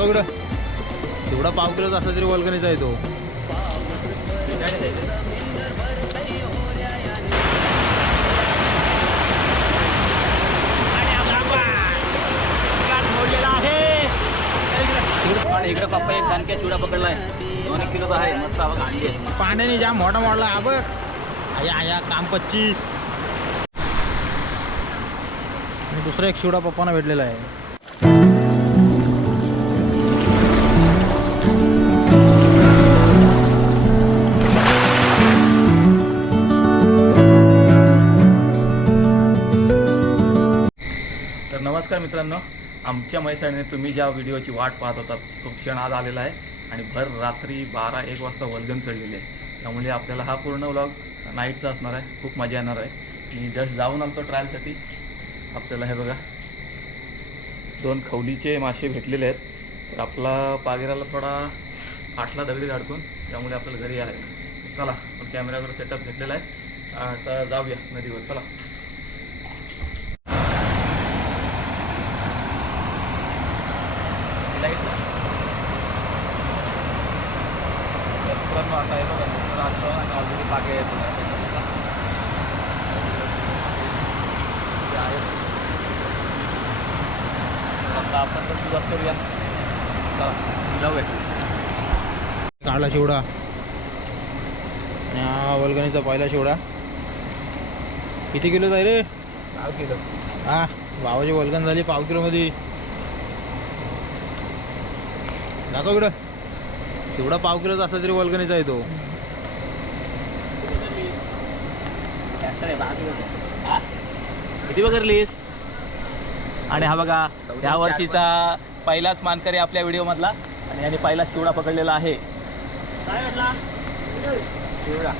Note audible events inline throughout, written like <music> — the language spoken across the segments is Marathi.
दाखव इकडं. तेवढा पाव किलोचा असला तरी वल्गणीचा आहे तो. इकडे पप्पा एक चिवडा पकडलाय. दोन एक किलोचा आहे. मस्त. पाण्याने जाम मोठा मोडला हा बघ. आया आया काम पच्चीस. आणि दुसरा एक शिवडा पप्पाना भेटलेला आहे. नमस्कार मित्रांनो. आमच्या मैसाने तुम्ही ज्या व्हिडिओची वाट पाहत होता तो क्षण आज आलेला आहे आणि भर रात्री बारा एक वाजता वलगन चढलेली आहे. त्यामुळे आपल्याला हा पूर्ण व्लॉग नाईटचा असणार आहे खूप मजा येणार आहे. मी जस्ट जाऊन आलो ट्रायलसाठी. आपल्याला हे बघा दोन खवलीचे मासे भेटलेले आहेत. तर आपला पागेराला थोडा आठला दगडी अडकून त्यामुळे आपल्याला घरी आहे चला आपण कॅमेऱ्यावर सेटअप घेतलेला आहे. आता जाऊया नदीवर. चला लाइट मित्रांनो आता हे बघा मित्र आलं आणि ऑलरेडी बागे आता आपण पण सुरुवात करूया. चला, जाऊया काढला शिवडा. हा वल्गणीचा पहिला शिवडा. किती किलोचा आहे रे? पाव किलो. हा भावाची वल्गण झाली पाव किलोमध्ये दाखव इकडं. शिवडा पाव किलोचा असला तरी वल्गणीचा आहे तो. किती बघरलीस आणि हा बघा या वर्षीचा पहिलाच मानकरी आपल्या व्हिडिओ मधला आणि यांनी पहिला शिवडा पकडलेला आहे. काय वाटला शिवडा.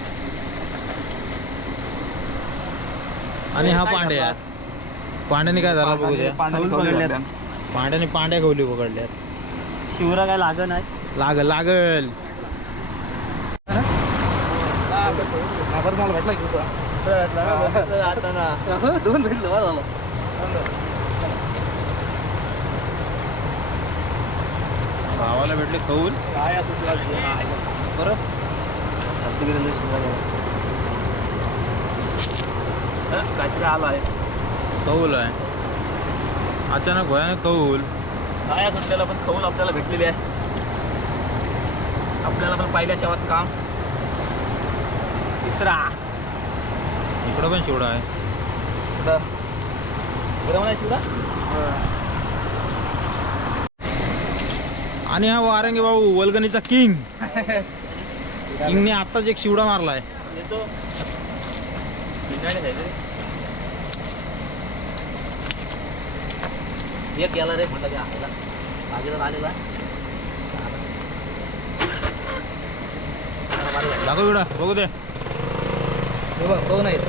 आणि हा पांड्या पांड्याने काय झाला बघू द्या. पांड्याने पांड्या खवली पकडल्यात. शिवरा काय लाग नाही लागल लागल. दोन भेटलं झालं. भावाला भेटले खवूल काय असं बरं. काहीतरी आला आहे. खवूल आहे. अचानक भयानक खवूल काय सुटल्याला पण खवून आपल्याला भेटलेली आहे. आपल्याला पण पहिल्या शेवात काम. तिसरा इकडं पण शिवडा आहे. का आणि हा वारंगे भाऊ वल्गणीचा किंग. <laughs> किंगने आत्ताच एक शिवडा मारलाय. एक गेला रे म्हटलं आलेला. आलेला बघू दे. दोन आहेत.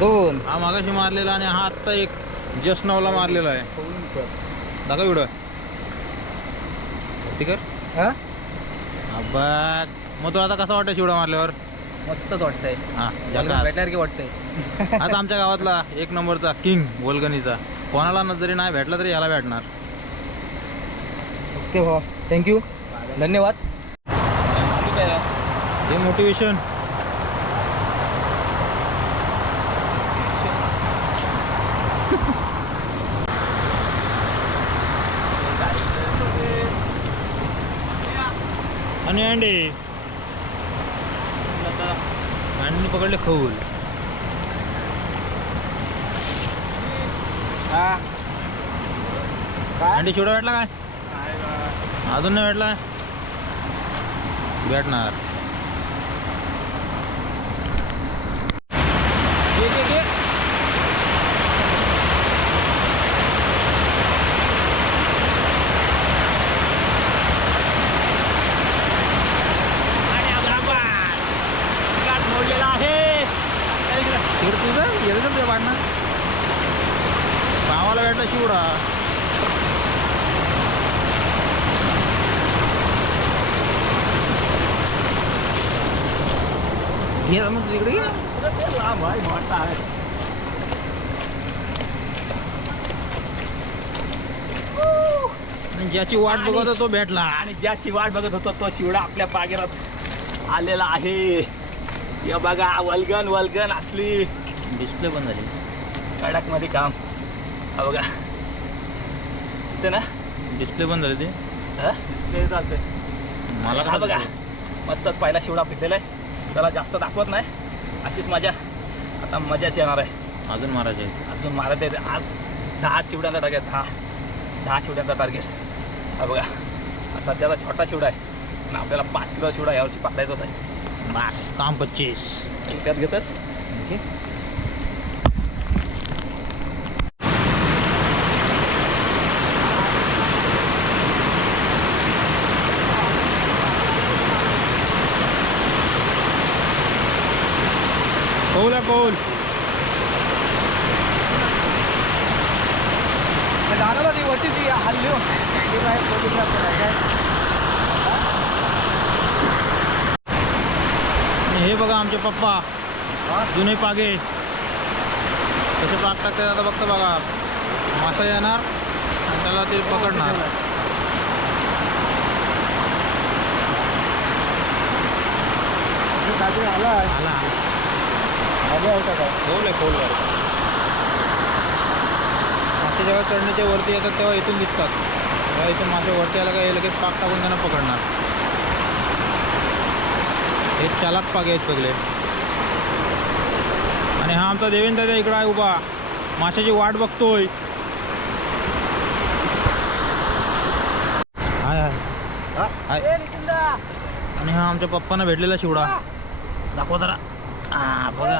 दोन. हा मागाशी मारलेला आणि हा आत्ता एक जस्ट नवला मारलेला आहे. दाखव ती कर. हा? मग तुला आता कसा वाटतं शिवडा मारल्यावर? मस्तच वाटतंय. हा जगास. भेटणार की वाटतंय. <laughs> आता आमच्या गावातला एक नंबरचा किंग वल्गणीचा कोणाला न जरी नाही भेटला तरी याला भेटणार. ओके भाऊ थँक्यू धन्यवाद. हे मोटिवेशन आणि अंडे अंडी पकडले खऊल अंडी शिवडा भेटला काय अजून नाही भेटला भेटणार घे, घे, घे. मोडलेला आहे शिवड तुझं येतं का तुझ्या पाडणार भावाला भेटला शिवडा घे मग तिकडे लांब आहे मोठा आहे ज्याची वाट बघत होता तो भेटला. आणि ज्याची वाट बघत होतो तो शिवडा आपल्या बागेरात आलेला आहे. या बघा वल्गन वल्गन असली. डिस्प्ले पण झाली. कडकमध्ये काम. हा बघा. दिसते ना? डिस्प्ले पण झाली ती. हा? दिसते चालतंय. मला बघा. मस्तच पहिला शिवडा पिकलेला आहे. त्याला जास्त दाखवत नाही. अशीच मजा. आता मजाच येणार आहे. अजून मारायचे. अजून मारत आहे आज दहा शिवड्यांचा टार्गेट दहा दहा शिवड्यांचा टार्गेट हा बघा. हा सध्याचा छोटा शिवडा आहे. आणि आपल्याला पाच किलो शिवडा यावर्षी पकडायचाच आहे बस काम पच्चीस. त्यात घेतच कौल आहे कौल वरती ती हल्ली हे बघा आमचे पप्पा जुने पागे. कसे पाक टाकते आता बघतो बघा. मासा येणार आणि त्याला ते पकडणार. आला आला. आला होता का खोल आहे खोल आहे मासे जेव्हा चढणीच्या वरती येतात तेव्हा इथून दिसतात तेव्हा इथून मासे वरती आला का हे लगेच पाक टाकून त्यांना पकडणार. हे चालाक पागे आहेत सगळे. आणि हा आमचा देवेंद्र दादा इकडं आहे उभा. माशाची वाट बघतोय. हाय हाय. हा? हाय. आणि हा आमच्या पप्पांना भेटलेला शिवडा. दाखवा जरा. हा बघा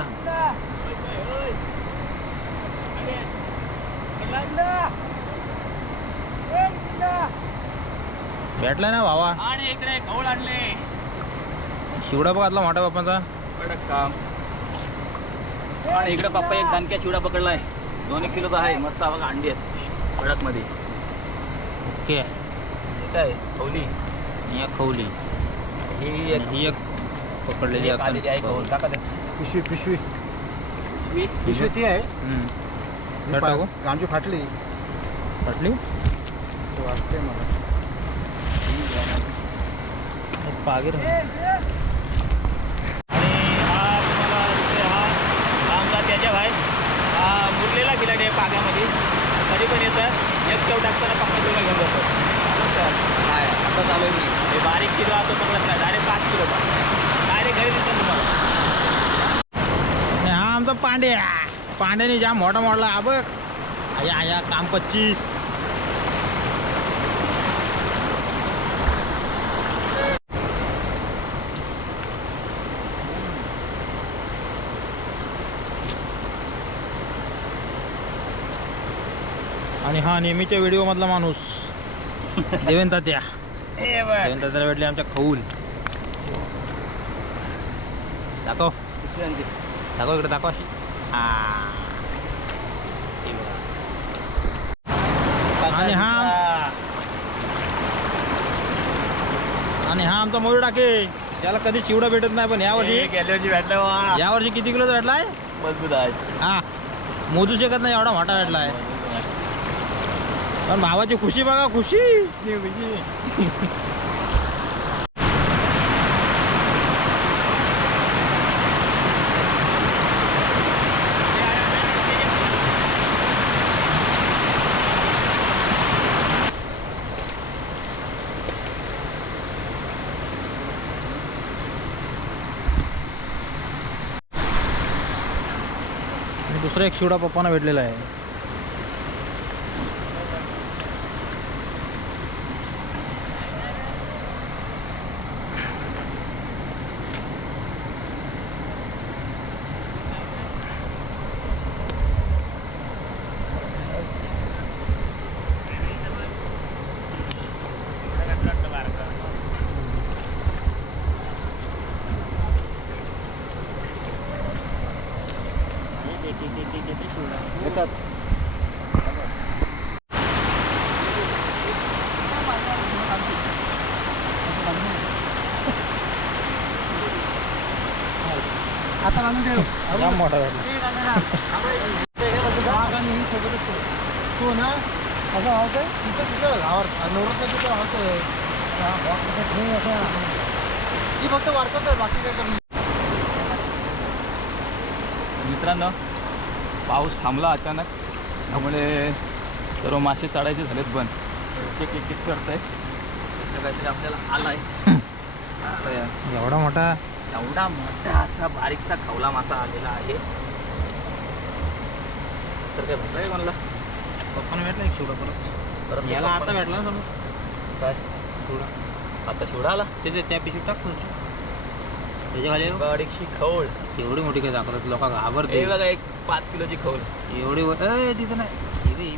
ना भावा. आणि इकडे कौळ आणले. शिवडा बघा मोठ्या बापांचा. कडक काम. आणि इकडे पप्पा एक दणक्या शिवडा पकडलाय. दोन एक किलोचा आहे. मस्त बघा अंडी आहेत. कडकमध्ये ओके काय? खवली. ही एक ही एक पकडलेली एक आलेली आहे आता कौल टाका ते. पिशवी पिशवी पिशवी. पिशवी ती आहे हम्म. मी काय टाकू? पा- आमची फाटली फाटली असं वाटतंय मला एक पागीर आणि हा तुम्हाला दिसतोय हा हा आमचा त्याच्या भाई हा मुरलेला खिलाडी आहे पाण्यामध्ये कधी पण येतं एक शेव टाकताना पक्का तुला घेऊन जातो काय आता चालू आहे मी हे बारीक किलो आता पकडत नाही डायरेक्ट पाच किलो डायरेक्ट हा आमचा पांड्या पांड्याने जाम मोठा मोडला बघ. आया आया काम पच्चीस. आणि हा नेहमीच्या व्हिडिओ मधला माणूस. <laughs> देवेंद्र त्या देवेंद्र त्याला भेटले आमच्या खऊल दाखव. दाखव इकडे दाखव अशी. आणि हा- आणि हा आमचा मयूर टाके त्याला कधी चिवडा भेटत नाही पण यावर्षी हे गेल्या वर्षी भेटलं. यावर्षी किती किलोचा भेटलाय? मजबूत आहे. हा. मोजू शकत नाही एवढा मोठा भेटलाय. पण भावाची खुशी बघा खुशी आणि दुसरा एक शिवडा पप्पांना भेटलेला आहे. येतात. आता आणून ठेव. मोठा तो ना असं व्हायचं तिथं तिथं गावावर नवरात्र तिथं होतं ती फक्त वारकत आहे बाकी काय कमी मित्रांनो पाऊस थांबला अचानक. त्यामुळे सर्व मासे चढायचे झालेत बंद. एक एक एक करतंय. इथं काहीतरी आपल्याला आलाय. आता या- एवढा मोठा? एवढा मोठा असा बारीकसा खवला मासा आलेला आहे. तर काय भेटलाय कोणाला? पप्पाने भेटला एक शिवडा परत. परत याला आता भेटला भेटला ना समोर. काय? शिवडा. आता शिवडा आला? त्याच्या त्या पिशवीत टाकतो. त्याच्याखाली बारीकशी खवळ. एवढी मोठी काय दाखवत लोक घाबरते हे बघा एक पाच किलोची खवळ. एवढी व- ए, तिथं नाही.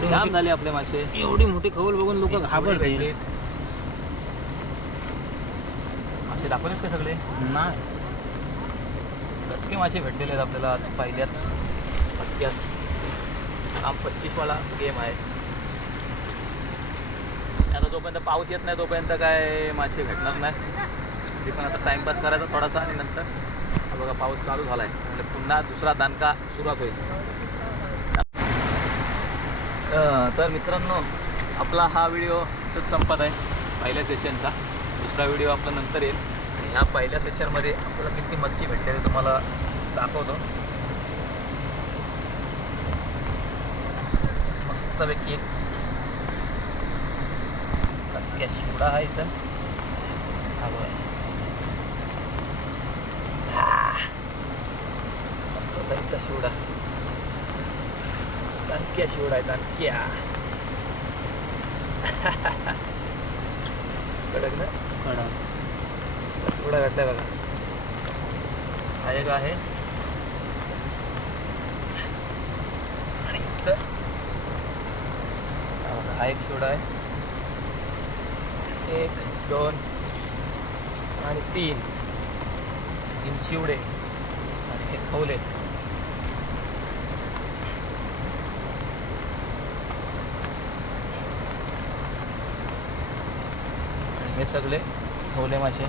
जाम मोठी- झाले आपले मासे. एवढी मोठी खवल बघून लोक घाबरते भेटली. मासे दाखवलेस का सगळे? नाही. गचके मासे भेटलेले आहेत आपल्याला आज पहिल्याच पट्ट्यात आम पच्चीसवाला गेम आहे. आता जोपर्यंत पाऊस येत नाही तोपर्यंत काय मासे भेटणार नाही. ते पण आता टाइमपास करायचा थोडासा आणि नंतर बघा पाऊस चालू झाला आहे म्हणजे पुन्हा दुसरा दानका सुरुवात होईल तर मित्रांनो आपला हा व्हिडिओ तर संपत आहे पहिल्या सेशनचा दुसरा व्हिडिओ आपला नंतर येईल. आणि ह्या पहिल्या सेशनमध्ये आपल्याला किती मच्छी भेटते ते तुम्हाला दाखवतो. मस्तपैकी एक कॅश शिवडा आहे इथं? हा बघा. आह. साईजचा शिवडा. दणक्या शिवडा आहे दणक्या कडक ना? कडा शिवडा घातलाय बघा. हा एक आहे. आणि हा हा एक शिवडा आहे. एक दोन आणि तीन. तीन शिवडे आणि हे खवले. हे सगळे ठेवले मासे.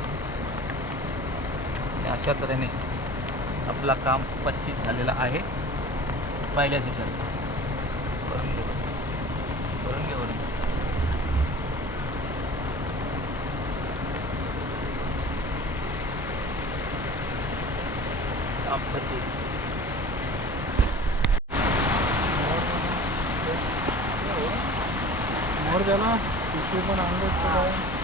आणि अशा तऱ्हेने आपला काम पच्चीस झालेला आहे. पहिल्या सेशनचा करून घे करून घे वरून. काम पच्चीस. मोर झाला ना पिशवी पण आणलं